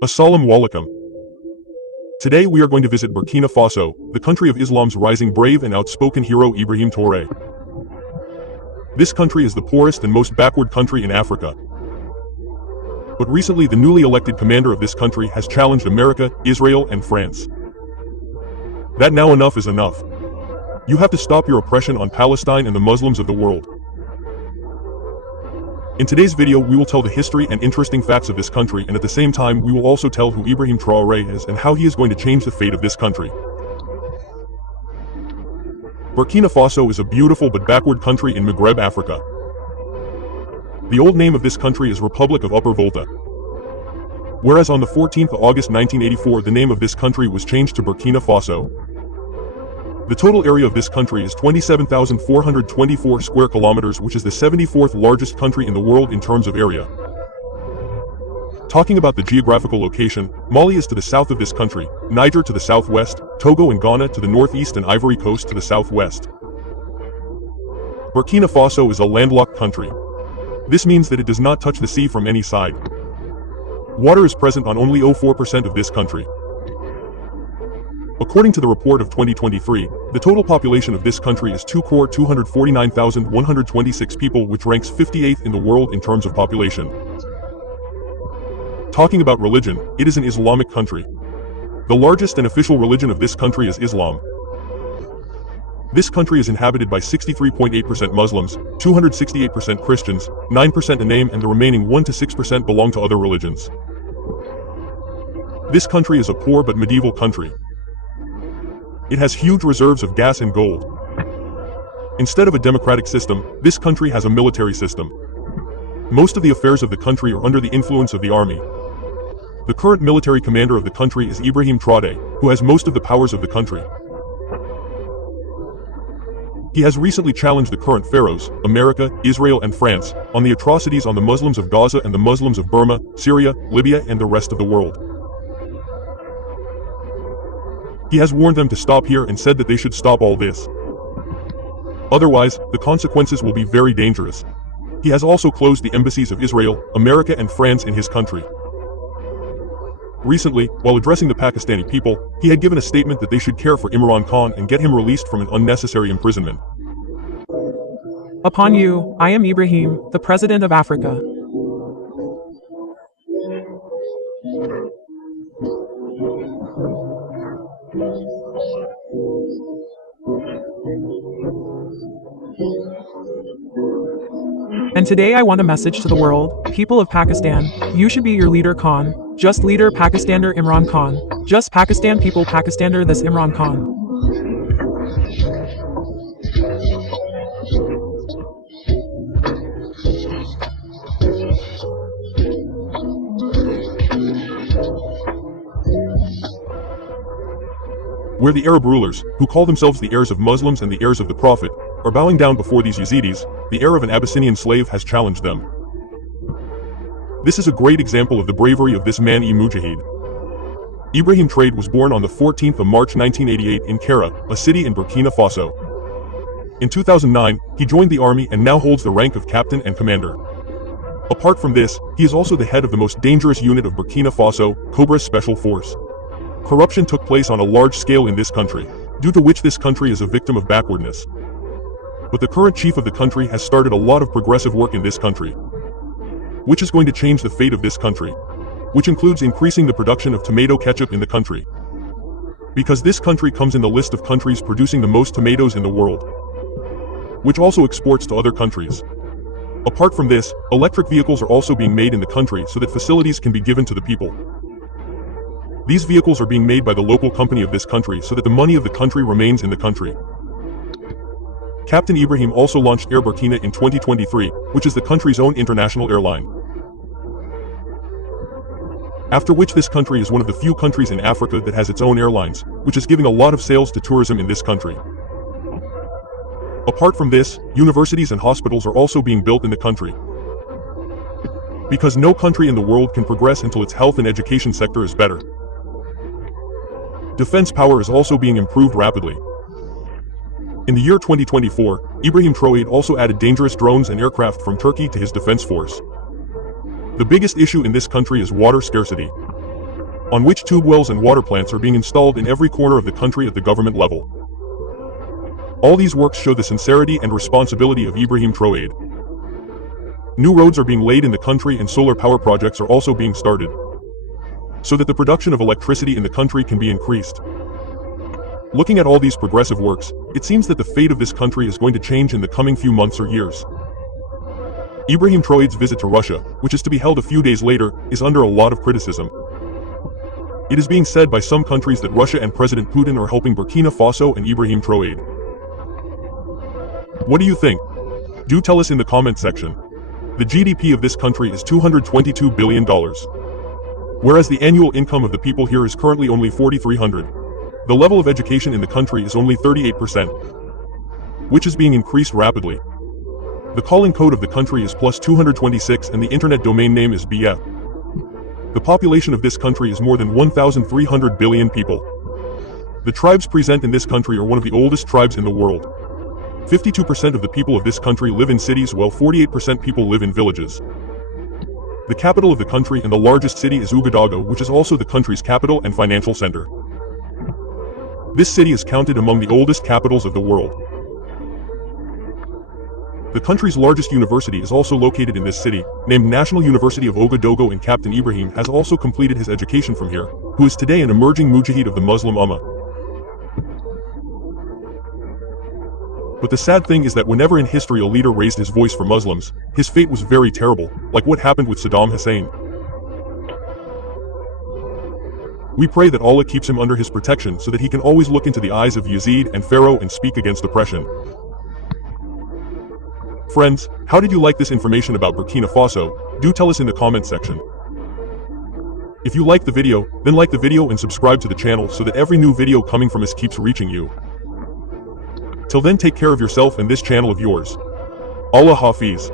Assalamu alaikum. Today we are going to visit Burkina Faso, the country of Islam's rising brave and outspoken hero Ibrahim Traore. This country is the poorest and most backward country in Africa. But recently the newly elected commander of this country has challenged America, Israel, and France. That now enough is enough. You have to stop your oppression on Palestine and the Muslims of the world. In today's video we will tell the history and interesting facts of this country, and at the same time we will also tell who Ibrahim Traore is and how he is going to change the fate of this country. Burkina Faso is a beautiful but backward country in Maghreb, Africa. The old name of this country is Republic of Upper Volta. Whereas on the 14th of August 1984 the name of this country was changed to Burkina Faso. The total area of this country is 27,424 square kilometers, which is the 74th largest country in the world in terms of area. Talking about the geographical location, Mali is to the south of this country, Niger to the southwest, Togo and Ghana to the northeast, and Ivory Coast to the southwest. Burkina Faso is a landlocked country. This means that it does not touch the sea from any side. Water is present on only 0.04% of this country. According to the report of 2023, the total population of this country is 2,249,126 people, which ranks 58th in the world in terms of population. Talking about religion, it is an Islamic country. The largest and official religion of this country is Islam. This country is inhabited by 63.8% Muslims, 268% Christians, 9% Aname, and the remaining 1 to 6% belong to other religions. This country is a poor but medieval country. It has huge reserves of gas and gold. Instead of a democratic system, this country has a military system. Most of the affairs of the country are under the influence of the army. The current military commander of the country is Ibrahim Traore, who has most of the powers of the country. He has recently challenged the current pharaohs, America, Israel, and France, on the atrocities on the Muslims of Gaza and the Muslims of Burma, Syria, Libya, and the rest of the world. He has warned them to stop here and said that they should stop all this. Otherwise, the consequences will be very dangerous. He has also closed the embassies of Israel, America, and France in his country. Recently, while addressing the Pakistani people, he had given a statement that they should care for Imran Khan and get him released from an unnecessary imprisonment. Upon you, I am Ibrahim, the President of Africa. And today I want a message to the world, people of Pakistan, you should be your leader Khan, just leader Pakistaner Imran Khan, just Pakistan people Pakistaner this Imran Khan. Where the Arab rulers, who call themselves the heirs of Muslims and the heirs of the Prophet, are bowing down before these Yazidis, the heir of an Abyssinian slave has challenged them. This is a great example of the bravery of this man Mujahid. Ibrahim Traore was born on the 14th of March 1988 in Kera, a city in Burkina Faso. In 2009, he joined the army and now holds the rank of captain and commander. Apart from this, he is also the head of the most dangerous unit of Burkina Faso, Cobra's Special Force. Corruption took place on a large scale in this country, due to which this country is a victim of backwardness. But the current chief of the country has started a lot of progressive work in this country, which is going to change the fate of this country, which includes increasing the production of tomato ketchup in the country. Because this country comes in the list of countries producing the most tomatoes in the world, which also exports to other countries. Apart from this, electric vehicles are also being made in the country so that facilities can be given to the people. These vehicles are being made by the local company of this country so that the money of the country remains in the country. Captain Ibrahim also launched Air Burkina in 2023, which is the country's own international airline. After which this country is one of the few countries in Africa that has its own airlines, which is giving a lot of sales to tourism in this country. Apart from this, universities and hospitals are also being built in the country. Because no country in the world can progress until its health and education sector is better. Defense power is also being improved rapidly. In the year 2024, Ibrahim Traore also added dangerous drones and aircraft from Turkey to his defense force. The biggest issue in this country is water scarcity. on which tube wells and water plants are being installed in every corner of the country at the government level. All these works show the sincerity and responsibility of Ibrahim Traore. New roads are being laid in the country and solar power projects are also being started, so that the production of electricity in the country can be increased. Looking at all these progressive works, it seems that the fate of this country is going to change in the coming few months or years. Ibrahim Traore's visit to Russia, which is to be held a few days later, is under a lot of criticism. It is being said by some countries that Russia and President Putin are helping Burkina Faso and Ibrahim Traore. What do you think? Do tell us in the comment section. The GDP of this country is $222 billion, whereas the annual income of the people here is currently only $4,300. The level of education in the country is only 38%, which is being increased rapidly. The calling code of the country is +226 and the internet domain name is BF. The population of this country is more than 1,300 billion people. The tribes present in this country are one of the oldest tribes in the world. 52% of the people of this country live in cities while 48% people live in villages. The capital of the country and the largest city is Ouagadougou, which is also the country's capital and financial center. This city is counted among the oldest capitals of the world. The country's largest university is also located in this city, named National University of Ouagadougou, and Captain Ibrahim has also completed his education from here, who is today an emerging mujahid of the Muslim Ummah. But the sad thing is that whenever in history a leader raised his voice for Muslims, his fate was very terrible, like what happened with Saddam Hussein. We pray that Allah keeps him under his protection so that he can always look into the eyes of Yazid and Pharaoh and speak against oppression. Friends, how did you like this information about Burkina Faso? Do tell us in the comment section. If you liked the video, then like the video and subscribe to the channel so that every new video coming from us keeps reaching you. Till then, take care of yourself and this channel of yours. Allah Hafiz.